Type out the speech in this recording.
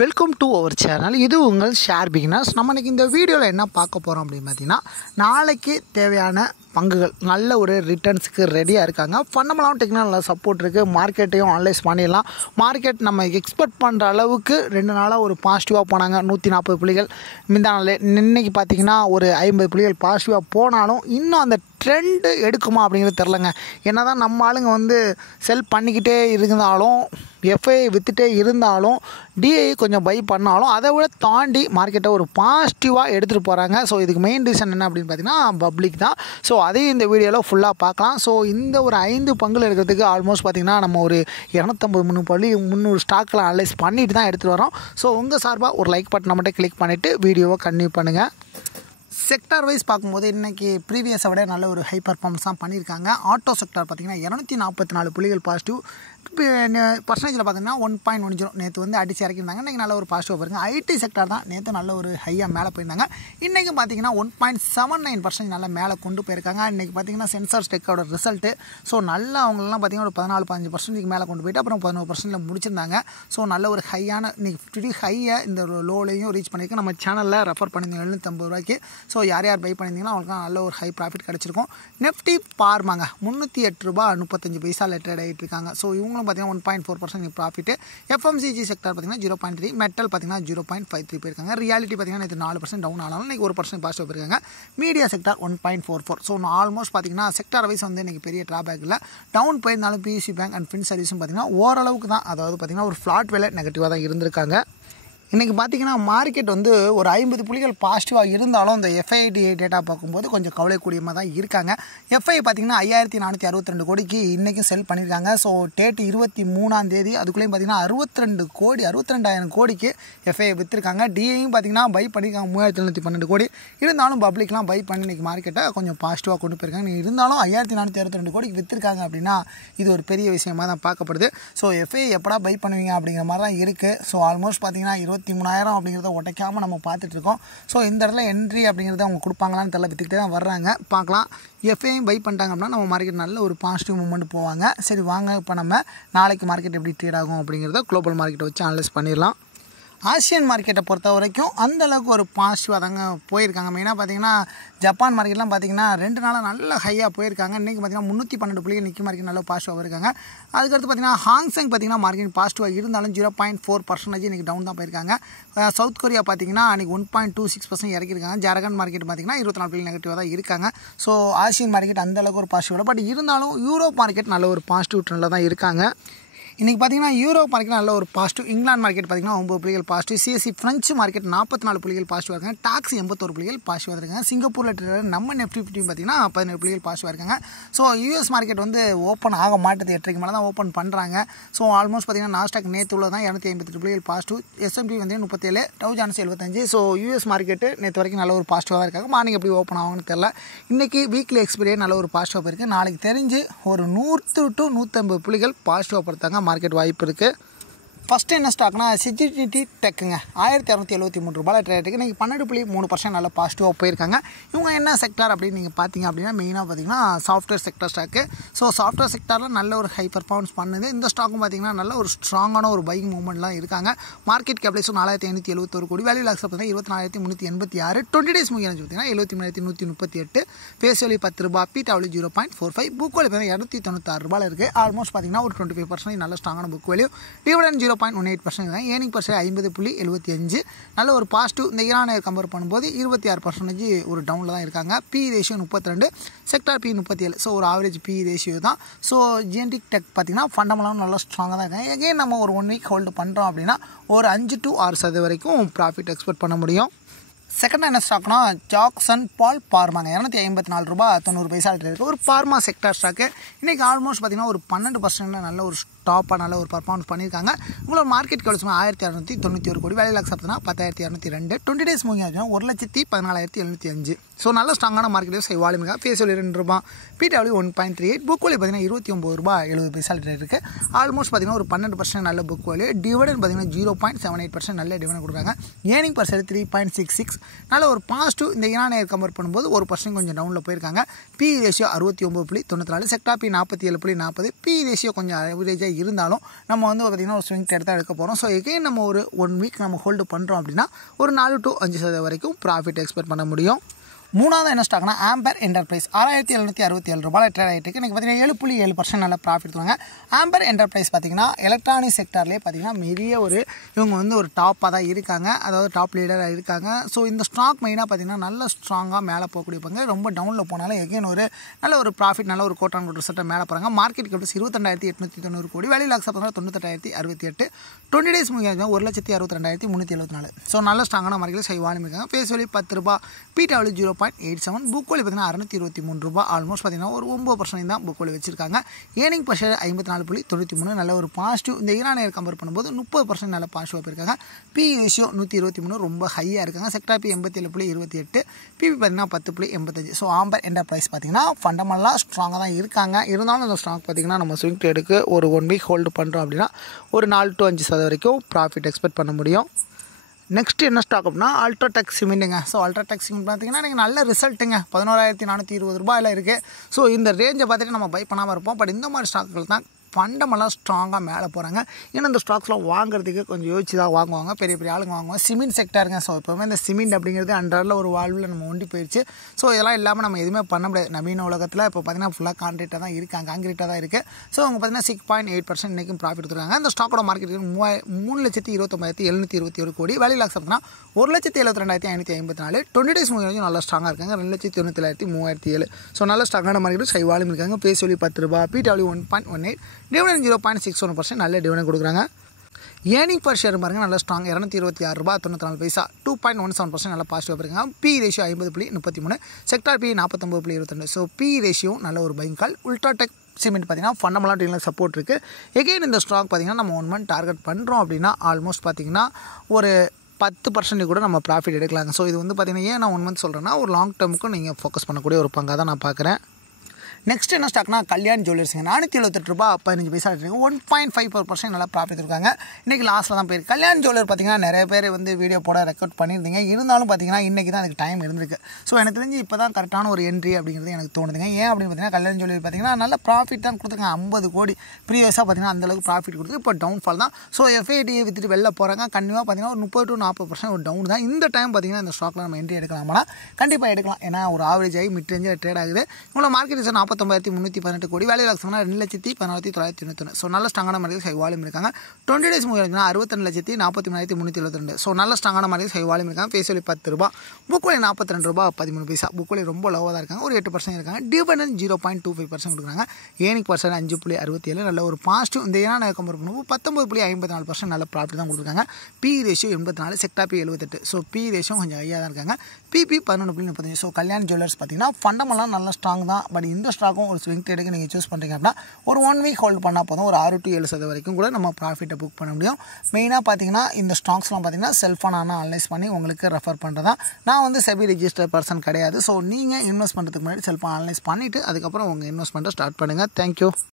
Welcome to our channel. இது உங்கள் share beginners. நம்ம இன்றைக்கி இந்த வீடியோவில் என்ன பார்க்க போகிறோம் அப்படின்னு பார்த்தீங்கன்னா, நாளைக்கு தேவையான பங்குகள் நல்ல ஒரு ரிட்டர்ன்ஸுக்கு ரெடியாக இருக்காங்க. ஃபண்டமெண்டலாகவும் டெக்னாலஜி சப்போர்ட் இருக்குது. மார்க்கெட்டையும் அனலைஸ் பண்ணிடலாம். மார்க்கெட் நம்ம எக்ஸ்பெக்ட் பண்ணுற அளவுக்கு 2 நாளாக ஒரு பாசிட்டிவாக போனாங்க. 140 புள்ளிகள் முந்தா நாள். இன்றைக்கி பார்த்திங்கன்னா ஒரு 50 புள்ளிகள் பாசிட்டிவாக போனாலும் இன்னும் அந்த ட்ரெண்டு எடுக்குமா அப்படிங்கிறது தெரிலங்க. என்ன தான் நம்ம ஆளுங்க வந்து செல் பண்ணிக்கிட்டே இருந்தாலும், எஃப்ஐ விற்றுட்டே இருந்தாலும், டிஐ கொஞ்சம் பை பண்ணாலும் அதை விட தாண்டி மார்க்கெட்டை ஒரு பாசிட்டிவாக எடுத்துகிட்டு போகிறாங்க. ஸோ இதுக்கு மெயின் ரீசன் என்ன அப்படின்னு பார்த்தீங்கன்னா பப்ளிக் தான். ஸோ அதையும் இந்த வீடியோவில் ஃபுல்லாக பார்க்கலாம். ஸோ இந்த ஒரு 5 பங்குகள் எடுக்கிறதுக்கு ஆல்மோஸ்ட் பார்த்திங்கன்னா நம்ம ஒரு 250-300 ஸ்டாக்கில் அனலைஸ் பண்ணிட்டு தான் எடுத்துகிட்டு வரோம். ஸோ உங்கள் சார்பாக ஒரு லைக் பட்டனை மட்டும் கிளிக் பண்ணிவிட்டு வீடியோவை கன்டினியூ பண்ணுங்கள். செக்டார் வைஸ் பார்க்கும்போது இன்றைக்கி ப்ரீவியஸை விட நல்ல ஒரு ஹை பர்ஃபார்மன்ஸ் தான் பண்ணியிருக்காங்க. ஆட்டோ செக்டார் பார்த்திங்கன்னா 244 புள்ளிகள் பாசிட்டிவ். பர்சன்டேஜில் பார்த்தீங்கன்னா 1.10 நேற்று வந்து அடித்து இறக்கியிருந்தாங்க. இன்றைக்கி நல்ல ஒரு பாசிட்டிவ் பாருங்க. ஐடி செக்டார் தான் நேற்று நல்ல ஒரு ஹையாக மேலே போயிருந்தாங்க. இன்றைக்கி பார்த்தீங்கன்னா 1.79% நல்லா மேலே கொண்டு போயிருக்காங்க. இன்றைக்கி பார்த்தீங்கன்னா சென்சார் டெக்கோட ரிசல்ட்டு. ஸோ நல்லா அவங்களெலாம் பார்த்தீங்கன்னா ஒரு 14-15% மேலே கொண்டு போயிட்டு அப்புறம் 11% முடிச்சிருந்தாங்க. ஸோ நல்ல ஒரு ஹையான இன்றைக்கி ஹையை இந்த லோலையும் ரீச் பண்ணியிருக்கு. நம்ம சேனலில் ரெஃபர் பண்ணியிருந்தோம் 750 ரூபாய்க்கு. ஸோ யார் பை பண்ணியிருந்தீங்கன்னா அவங்களுக்கு நல்ல ஒரு ஹை ப்ராஃபிட் கிடச்சிருக்கும். நெஃப்டி பார்மாங்க 308 ரூபா 35 ட்ரேட் ஆகிட்டு இருக்காங்க. ஸோ இவங்களும் பார்த்தீங்கன்னா 1.4% ப்ராஃபிட்டு. எஃப்எம்சிஜி செக்டார் பார்த்தீங்கன்னா 0.3, மெட்டல் பார்த்தீங்கன்னா 0.53 போயிருக்காங்க. ரியாலிட்டி பார்த்தீங்கன்னா நேற்று 4% டவுன் ஆனாலும் இன்றைக்கி 1% பாசிட்டிவ் போயிருக்காங்க. Media sector 1.44. ஸோ ஆல்மோஸ்ட் பார்த்தீங்கன்னா செக்டார் வைஸ் வந்து இன்றைக்கி பெரிய ட்ராபேக் இல்லை. டவுன் போயிருந்தாலும் பியூசி பேங்க் அண்ட் ஃபின் சர்வீஸும் பார்த்தீங்கன்னா ஓரளவுக்கு தான், அதாவது பார்த்தீங்கன்னா ஒரு ஃப்ளாட் வேலை நெகட்டிவாக தான் இருந்திருக்காங்க. இன்றைக்கி பார்த்திங்கன்னா மார்க்கெட் வந்து ஒரு 50 புள்ளிகள் பாசிட்டிவாக இருந்தாலும் இந்த எஃப்ஐடிஐ டேட்டா பார்க்கும்போது கொஞ்சம் கவலைக்கூடியமாக தான் இருக்காங்க. எஃப்ஐ பார்த்திங்கன்னா 5462 கோடிக்கு இன்றைக்கும் செல் பண்ணியிருக்காங்க. ஸோ டேட்டு 23ஆம் தேதி அதுக்குள்ளேயும் பார்த்திங்கன்னா 62,000 கோடிக்கு எஃப்ஐ விற்றுருக்காங்க. டிஐயும் பார்த்திங்கன்னா பை பண்ணியிருக்காங்க 3712 கோடி. இருந்தாலும் பப்ளிக்லாம் பை பண்ணி இன்றைக்கி மார்க்கெட்டை கொஞ்சம் பாசிட்டிவாக கொண்டு போயிருக்காங்க. இருந்தாலும் 5462 கோடிக்கு விற்றுருக்காங்க அப்படின்னா இது ஒரு பெரிய விஷயமாக தான் பார்க்கப்படுது. ஸோ எஃப்ஐ எப்படா பை பண்ணுவீங்க அப்படிங்கிற மாதிரி தான் இருக்குது. ஸோ ஆல்மோஸ்ட் பார்த்திங்கன்னா 23,000 அப்படிங்கிறத உடைக்காமல் நம்ம பார்த்துட்ருக்கோம். ஸோ இந்த இடத்துல என்ட்ரி அப்படிங்கிறத அவங்க கொடுப்பாங்களான்னு தெரியல, விற்றுக்கிட்டே தான் வர்றாங்க. பார்க்கலாம். எஃப்ஐயும் பை பண்ணிட்டாங்க அப்படின்னா நம்ம மார்க்கெட் நல்ல ஒரு பாசிட்டிவ் மூவ்மெண்ட் போவாங்க. சரி வாங்க, இப்போ நம்ம நாளைக்கு மார்க்கெட் எப்படி ட்ரேட் ஆகும் அப்படிங்கிறத குளோபல் மார்க்கெட்டை வச்சு அனலைஸ் பண்ணிடலாம். ஆசியன் மார்க்கெட்டை பொறுத்த வரைக்கும் அந்தளவுக்கு ஒரு பாசிட்டிவாக தாங்க போயிருக்காங்க. மெயினாக பார்த்தீங்கன்னா ஜப்பான் மார்க்கெட்லாம் பார்த்தீங்கன்னா 2 நாளாக நல்ல ஹையாக போயிருக்காங்க. இன்றைக்கி பார்த்தீங்கன்னா 312 புள்ளிகள் நிற்கி மார்க்கெட் நல்ல பாசிட்டிவாக இருக்காங்க. அதுக்கடுத்து பார்த்தீங்கன்னா ஹாங்சங் பார்த்தீங்கன்னா மார்க்கெட் பாசிட்டிவாக இருந்தாலும் 0.4% இன்றைக்கி டவுன் தான் போயிருக்காங்க. சவுத் கொரியா பார்த்தீங்கன்னா அன்றைக்கி 1.26% இறக்கிருக்காங்க. ஜார்க்கண்ட் மார்க்கெட் பார்த்தீங்கன்னா 24 புள்ளி நெகட்டிவாக தான் இருக்காங்க. ஸோ ஆசியன் மார்க்கெட் அந்தளவுக்கு ஒரு பாசிட்டிவ், பட் இருந்தாலும் யூரோப் மார்க்கெட் நல்ல ஒரு பாசிட்டிவ் ட்ரெண்டில் தான் இருக்காங்க. இன்றைக்கி பார்த்திங்கன்னா யூரோப் மார்க்கெட் நல்ல ஒரு பாசிட்டிவ். இங்கிலாந்து மார்க்கெட் பார்த்திங்கன்னா 9 புள்ளிகள் பாசிட்டிவ். சிஎஸ்சி ஃப்ரெஞ்சு மார்க்கெட் 44 புள்ளிகள் பாசிட்டிவாக இருக்காங்க. டாக்ஸ் 81 புள்ளிகள் பாசிட்டிவாக இருக்காங்க. சிங்கப்பூரில் ட்ரேட் நம்ம நெஃப்டி 50 பார்த்திங்கன்னா 17 புள்ளிகள் பாசிட்டிவாக இருக்காங்க. ஸோ யூஎஸ் மார்க்கெட் வந்து ஓப்பன் ஆக மாட்டேது, 8:30 மேலே தான் ஓப்பன் பண்ணுறாங்க. ஸோ ஆல்மோஸ்ட் பார்த்திங்கன்னா நாஸ்டாக் நேற்று உள்ள தான் 258 புள்ளிகள் பாசிட்டிவ். எஸ்எம்பி வந்து 37, tau Jones 75. So US market நேற்று வரைக்கும் நல்ல ஒரு பாசிட்டிவாக தான் இருக்காங்க. மார்னிங் எப்படி ஓப்பன் ஆகும்னு தெரில. இன்றைக்கி வீக்லி எக்ஸ்பீரியே நல்ல ஒரு பாசிட்டிவாக இருக்குது. நாளைக்கு தெரிஞ்சு ஒரு 100 to 150 புள்ளிகள் பாசிட்டிவாக பொறுத்தாங்க மார்க்கெட் வாய்ப்பு இருக்குது. ஃபஸ்ட்டு என்ன ஸ்டாக்னா சிஜிடிடி டெக்குங்க 1273 ரூபாயில் ட்ரேட் இருக்குது. இன்றைக்கி 12.3% நல்ல பாசிட்டிவாக போயிருக்காங்க. இவங்க என்ன செக்டார் அப்படின்னு நீங்கள் பார்த்தீங்க அப்படின்னா மெயினாக பார்த்தீங்கன்னா software sector stock. So software செக்டாரில் நல்ல ஒரு ஹை பர்ஃபார்மன்ஸ் பண்ணுது. இந்த ஸ்டாக்கும் பார்த்தீங்கன்னா நல்ல ஒரு ஸ்ட்ராங்கான ஒரு பைக் மூவ்மெண்ட்லாம் இருக்காங்க. மார்க்கெட் கேபிடேஷன் 4571 கோடி. வேல்யூ லாக்ஸ் பார்த்தீங்கன்னா 24,386. 20 டேஸ் முக்கியம் பார்த்தீங்கன்னா 73,138. ஃபேஸ் வேல்யூ 10 ரூபா. பிடபிள்யூ 0.45. புக் வேல்யூ பார்த்தீங்கன்னா 296 ரூபாயில் இருக்குது. ஆல்மோஸ்ட் பார்த்தீங்கன்னா ஒரு 25% நல்ல ஸ்ட்ராங்கான book value. Dividend 0.18%. Earning per share 50.75. நல்ல ஒரு பாசிட்டிவ். இந்த ஈரானை கம்பேர் பண்ணும்போது 26% ஒரு டவுனில் தான் இருக்காங்க. B ratio 32, sector B 37. So ஒரு ஆவரேஜ் பி ரேஷியோ தான். ஸோ ஜிஎன்டிக் டெக் பார்த்திங்கன்னா ஃபண்டமெண்டலாக நல்லா ஸ்ட்ராங்காக தான் இருக்காங்க. எகெயின் நம்ம ஒரு 1 வீக் ஹோல்டு பண்ணுறோம் அப்படின்னா ஒரு 5 to 6% வரைக்கும் ப்ராஃபிட் எக்ஸ்பெக்ட் பண்ண முடியும். செகண்ட் என்ன ஸ்டாக்னா ஜாக்சன் பால் பார்மாங்க 254 ரூபா 90 இருக்குது. ஒரு பார்மா செக்டார் ஸ்டாக்கு. இன்றைக்கி ஆல்மோஸ்ட் பார்த்திங்கன்னா ஒரு 12% நல்ல ஒரு டாப்பாக நல்ல ஒரு பர்ஃபார்மன்ஸ் பண்ணியிருக்காங்க. உங்களோட மார்க்கெட் கேபிடேஷன் 1691 கோடி. வேல்யூ லாக்ஸ் பார்த்தீங்கன்னா 10,202. 20 டேஸ் மூவிங் ஆச்சுன்னா 1,14,705. ஸோ நல்ல ஸ்ட்ராங்கான மார்க்கெட் சை வால்யூமிங்க. ஃபேஸ் வேல்யூ 2 ரூபா. பிடபிள்யூ 1.38. புக் வேல்யூ பார்த்தீங்கன்னா 29 ரூபா 70 ரேட் இருக்குது. ஆல்மோஸ்ட் பார்த்தீங்கன்னா ஒரு 12% நல்ல புக் வேல்யூ. டிவிடெண்ட் பார்த்தீங்கன்னா 0.78% நல்ல டிவிடெண்ட் கொடுக்குறாங்க. Earning per share 3.66. நல்ல ஒரு பாசிட்டிவ். இந்த ஈரானை கம்பேர் பண்ணும்போது 1% கொஞ்சம் டவுனில் போயிருக்காங்க. B ratio 69.94. Sector B 47.40. B ratio கொஞ்சம் அவரேஜாக ப்ரைஸில் இருந்தாலும் நம்ம வந்து பார்த்திங்கன்னா ஒரு ஸ்விங் ட்ரேட் தான் எடுக்க போகிறோம். ஸோ எகைன் நம்ம ஒரு 1 வீக் நம்ம ஹோல்டு பண்ணுறோம் அப்படின்னா ஒரு 4 to 5% வரைக்கும் ப்ராஃபிட் எக்ஸ்பெக்ட் பண்ண முடியும். மூணாவது என்ன ஸ்டாக்னா ஆம்பர் என்டர்பிரைஸ் 6767 ரூபாயில் ட்ரேட் ஆகிட்டு இருக்குது. இன்றைக்கி பார்த்தீங்கன்னா 7.7% நல்ல ப்ராஃபிட் எடுத்துவாங்க. ஆம்பர் என்டர்பிரைஸ் பார்த்திங்கன்னா எலக்ட்ரானிக் செக்டார்லேயே பார்த்திங்கன்னா பெரிய இவங்க வந்து ஒரு டாப்பாக தான் இருக்காங்க, அதாவது டாப் லீடராக இருக்காங்க. ஸோ இந்த ஸ்டாக் மெயினாக பார்த்திங்கன்னா நல்ல ஸ்ட்ராங்காக மேலே போகக்கூடிய பங்கு. ரொம்ப டவுனில் போனாலும் எகைன் நல்ல ஒரு ப்ராஃபிட் நல்ல ஒரு கோட்டான் கோட் ரிசல்ட்டை மேலே போகிறாங்க. மார்க்கெட் கேபிட்டல்ஸ் 22,890 கோடி, வேல்யூ லாக்ஸ் பார்த்தீங்கன்னா 98,068, 20 days முடிஞ்சாங்க 1,62,374. ஸோ நல்ல ஸ்ட்ராங்கான மார்க்கெட்டில் செய்வாலும் இருக்காங்க. ஃபேஸ் வேல்யூ 10 ரூபா, PW 0.87, புக் வேல்யூ பார்த்தீங்கன்னா 623 ரூபா, ஆல்மோஸ்ட் பார்த்தீங்கன்னா ஒரு 9% தான் புக் வேல்யூ வச்சிருக்காங்க. ஏர்னிங் பர் ஷேர் 54.93, நல்ல ஒரு பாசிட்டிவ். இந்த ஈரானியர் கம்பேர் பண்ணும்போது 30% நல்ல பாசிட்டிவாக போயிருக்காங்க. பி ரேஷியோ 123 ரொம்ப ஹையாக இருக்காங்க. செக்டார் பி 87.28, பிபி பார்த்தீங்கன்னா 10.85. ஸோ ஆம்பர் என்டர்பிரைஸ் பார்த்தீங்கன்னா ஃபண்டமெண்டலாக ஸ்ட்ராங்காக தான் இருக்காங்க. இருந்தாலும் இந்த ஸ்டாக் பார்த்தீங்கன்னா நம்ம ஸ்விங் ட்ரேடுக்கு ஒரு 1 வீக் ஹோல்டு பண்ணுறோம் அப்படின்னா ஒரு 4 to 5% வரைக்கும் ப்ராஃபிட் எக்ஸ்பெக்ட் பண்ண முடியும். நெக்ஸ்ட் என்ன ஸ்டாக் அப்படின்னா அல்ட்ராடெக் சிமெண்ட்டுங்க. ஸோ அல்ட்ராடெக் சிமெண்ட் பார்த்தீங்கன்னா நீங்கள் நல்ல ரிசல்ட்டுங்க, 11,420 ரூபாயில் இருக்குது. ஸோ இந்த ரேஞ்சை பார்த்துட்டு நம்ம பை பண்ணாமல் இருப்போம். பட் இந்த மாதிரி ஸ்டாக்குகள் தான் ஃபண்டமெல்லாம் ஸ்ட்ராங்காக மேலே போகிறாங்க. ஏன்னா இந்த ஸ்டாக்ஸ்லாம் வாங்குறதுக்கு கொஞ்சம் யோசிச்சு தான் வாங்குவாங்க, பெரிய பெரிய ஆளுங்க வாங்குவாங்க. சிமெண்ட் செக்டாருங்க. ஸோ இப்போவுமே இந்த சிமெண்ட் அப்படிங்கிறது அண்டரில் ஒரு வாழ்வில் நம்ம ஒண்டி போயிடுச்சு. ஸோ இதெல்லாம் இல்லாமல் நம்ம எதுவுமே பண்ண முடியாது. நவீன உலகத்தில் இப்போ பார்த்தீங்கன்னா ஃபுல்லாக கான்கிரீட்டாக தான் இருக்காங்க, கான்கிரீட்டாக தான் இருக்குது. ஸோ அவங்க பார்த்தீங்கன்னா 6.8% இன்றைக்கும் ப்ராஃபிட் எடுத்துருக்காங்க. இந்த ஸ்டாக்கோட மார்க்கெட் 3,29,727 கோடி, வேல்யூ லாக்ஸ் அப்படின்னா 1,72,554, 20 days முடிஞ்சு நல்லா ஸ்ட்ராங்காக இருக்காங்க. 2,97,307. ஸோ நல்ல ஸ்ட்ராங்கான மார்க்கெட் சைவாலும் இருக்காங்க. பேஸ் வேல்யூ 10 ரூபா, PW 1.18, டிவிடெண்ட் 0.61%, நல்ல டிவிடெண்ட் கொடுக்குறாங்க. ஏர்னிங் பர் ஷேர் பாருங்கள் நல்ல ஸ்ட்ராங், 226 ரூபா 94 பைசா, 2.17% நல்ல பாசிட்டிவாக இருக்காங்க. B ratio 50.33, sector B 49.22. So B ratio நல்ல ஒரு பைங் கால். அல்ட்ராடெக் சிமெண்ட் பார்த்தீங்கன்னா ஃபண்டமெண்டலாக டீலில் சப்போர்ட் இருக்குது. எகைன் இந்த ஸ்டாக் பார்த்தீங்கன்னா நம்ம 1 month டார்கெட் பண்ணுறோம் அப்படின்னா ஆல்மோஸ்ட் பார்த்தீங்கன்னா ஒரு 10% கூட நம்ம ப்ராஃபிட் எடுக்கலாங்க. ஸோ இது வந்து பார்த்தீங்கன்னா ஏன் நான் 1 month சொல்கிறேன்னா ஒரு லாங் டேர்முக்கும் நீங்கள் ஃபோக்கஸ் பண்ணக்கூடிய ஒரு பங்காக தான் நான் பார்க்குறேன். நெக்ஸ்ட் என்ன ஸ்டாக்னா கல்யாண் ஜுவல்லர்ஸுங்க, 478 ரூபா 15 பைசா இருக்குது. 1.54% நல்லா ப்ராஃபிட் இருக்காங்க. இன்றைக்கி லாஸ்ட்டில் தான் போயிருக்கு. கல்யாண் ஜுவல்லர் பார்த்தீங்கன்னா நிறைய பேர் வந்து வீடியோ போட ரெக்கார்ட் பண்ணியிருந்தீங்க. இருந்தாலும் பார்த்தீங்கன்னா இன்றைக்கி தான் அதுக்கு டைம் இருந்திருக்கு. ஸோ எனக்கு தெரிஞ்சு இப்போ தான் கரெக்டான ஒரு என்ட்ரி அப்படிங்கிறது எனக்கு தோணுதுங்க. ஏன் அப்படின்னு பார்த்தீங்கன்னா கல்யாண் ஜுவல்லர் பார்த்தீங்கன்னா நல்ல ப்ராஃபிட் தான் கொடுத்துருக்காங்க. 50 கோடி ப்ரீவியஸாக பார்த்தீங்கன்னா அந்தளவுக்கு ப்ராஃபிட் கொடுத்து இப்போ டவுன்ஃபால் தான். ஸோ எஃப்ஐடியை விற்றுட்டு வெளில போகிறாங்க. கண்டிப்பாக பார்த்தீங்கன்னா ஒரு 30 to 40% ஒரு டவுன் தான். இந்த டைம் பார்த்தீங்கன்னா இந்த ஸ்டாக்கில் நம்ம என்ட்ரி எடுக்கலாமா? கண்டிப்பாக எடுக்கலாம். ஏன்னா ஒரு ஆவரேஜ் ஆகி மிட் ரேஞ்சில் ட்ரேட் ஆகுது. இவ்வளோ மார்க்கெட் 49,318 கோடி, வேல்யூ லாக்ஸ் 2,14,991. ஸோ நல்ல ஸ்ட்ராங்கான மார்க்கெட் ஹை வால்யூம் இருக்காங்க. 20 days முடிஞ்சுன்னா 62,43,372. ஸோ நல்ல ஸ்ட்ராங்கான மார்க்கெட் ஹை வால்யூம் இருக்காங்க. ஃபேஸ் வேல்யூ 10 ரூபா, புக் வேல்யூ 42 ரூபா 13 பைசா. புக் வேல்யூ ரொம்ப லோவாக தான் இருக்காங்க, ஒரு 8% இருக்காங்க. டிவிடெண்ட் 0.25% கொடுக்குறாங்க. ஏர்னிங் பர் ஷேர் 5.67, நல்ல ஒரு பாசிட்டிவ். இந்த ஏன்னா கம்பேர் பண்ணும்போது 19.54% நல்ல ப்ராஃபிட் தான் கொடுத்துருக்காங்க. B ratio 84, sector B 78. So B ratio கொஞ்சம் ஹையாக தான் இருக்காங்க. பிபி 11.35. ஸோ கல்யாண் ஜுவல்லர்ஸ் பார்த்தீங்கன்னா ஃபண்டமெல்லாம் நல்ல ஸ்ட்ராங் தான். பட் இந்த ஸ்டாக்கும் ஒரு ஸ்விங் ட்ரேடுக்கு நீங்கள் சூஸ் பண்ணுறீங்க அப்படின்னா ஒரு 1 வீக் ஹோல்டு பண்ணால் போதும், ஒரு 6 to 7% வரைக்கும் கூட நம்ம ப்ராஃபிட்டை புக் பண்ண முடியும். மெயினாக பார்த்தீங்கன்னா இந்த ஸ்டாக்ஸ்லாம் பார்த்தீங்கன்னா செல்ஃபான அனலைஸ் பண்ணி உங்களுக்கு ரெஃபர் பண்ணுறதா. நான் வந்து செபி ரெஜிஸ்டர் பர்சன் கிடையாது. ஸோ நீங்கள் இன்வெஸ்ட் பண்ணுறதுக்கு முன்னாடி செல்ஃபான அனலைஸ் பண்ணிவிட்டு அதுக்கப்புறம் உங்கள் இன்வெஸ்ட்மெண்ட்டை ஸ்டார்ட் பண்ணுங்கள். தேங்க்யூ.